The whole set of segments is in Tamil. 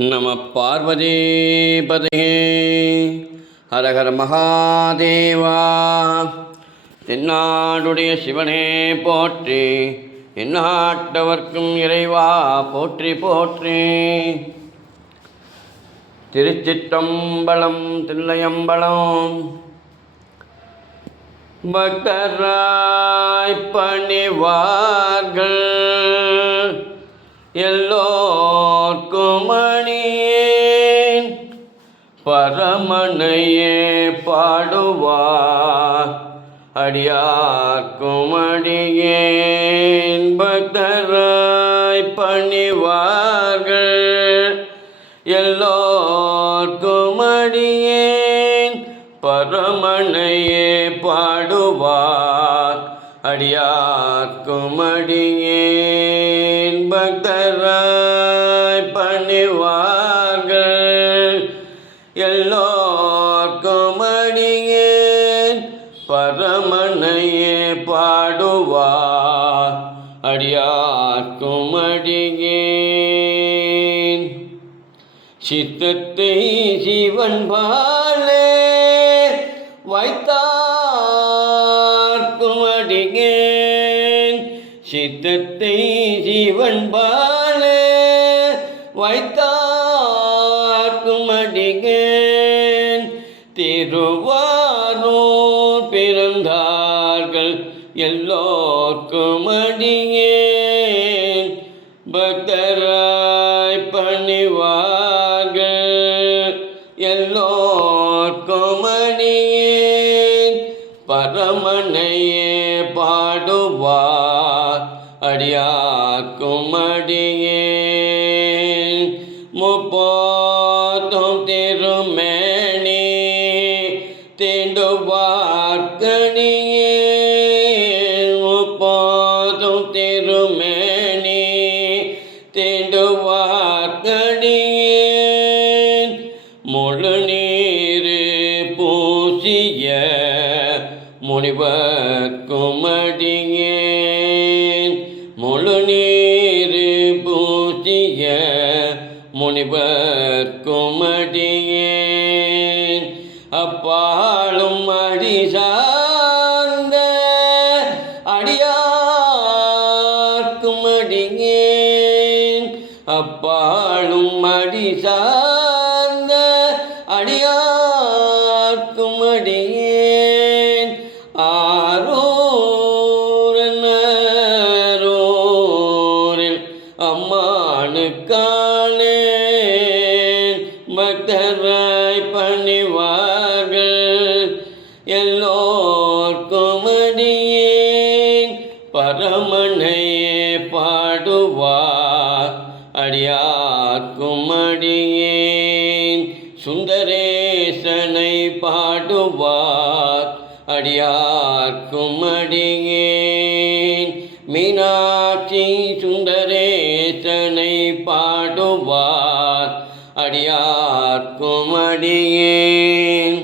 நம பார்வதி பதே ஹரஹர மகாதேவா. தென்னாடுடைய சிவனே போற்றி, எந்நாட்டவர்க்கும் இறைவா போற்றி போற்றி. திருச்சிற்றம்பலம் தில்லையம்பலம். பக்தராய் பணிவார்கள் எல்லோர்க்கும் அணியேன், பரமனையே பாடுவார் அடியார்க்கும் அடியேன். பக்தராய் பணிவார்கள் எல்லோர்க்கும் அடியேன், பரமனையே பாடுவார் அடியார்க்கும் அடியேன். பக்தராய் பணிவார்கள் எல்லோர்க்கும் அடியேன், பரமனையே பாடுவார் அடியார்க்கும் அடியேன். சித்தத்தை சிவன் பாலே வைத்தார்க்கும் அடியேன், சித்தத்தை சிவன் பாலே வைத்தார்க்கும் அடியேன். திருவாரூர் பிறந்தார்கள் எல்லோர்க்கும் அடியேன், பக்தராய் பணிவார்கள் எல்லோர்க்கும் அடியேன், பரமனையே பாடுவார் அடியார்க்கும் அடியேன். முப்போதும் திருமேனி தீண்டுவார்க்கடியேன், முப்போதும் திருமேனி தீண்டுவார்க்கடியேன். முழு நீரு பூசிய முனிவர்க்கும் அடியேன், முழு நீரு பூசிய முனிவர்க்கும் அடியேன். அப்பாலும் அடி சார்ந்த அடியார்க்கும் அடியேன், அப்பாலும் அடி சார்ந்த அடியார்க்கும் அடியேன். ஆரூரில் அம்மானுக்கானேன், பக்தராய் பணிவார்கள் எல்லோர்க்கும் அடியேன், பரமனையே பாடுவார் அடியார்க்கும் அடியேன். சுந்தரேசனை பாடுவார் அடியார்க்கும் அடியேன், மீனாட்சி சுந்தரேசனை பாடுவார் அடியார்க்கும் அடியேன்.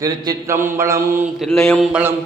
திருச்சிற்றம்பலம் தில்லையம்பலம்.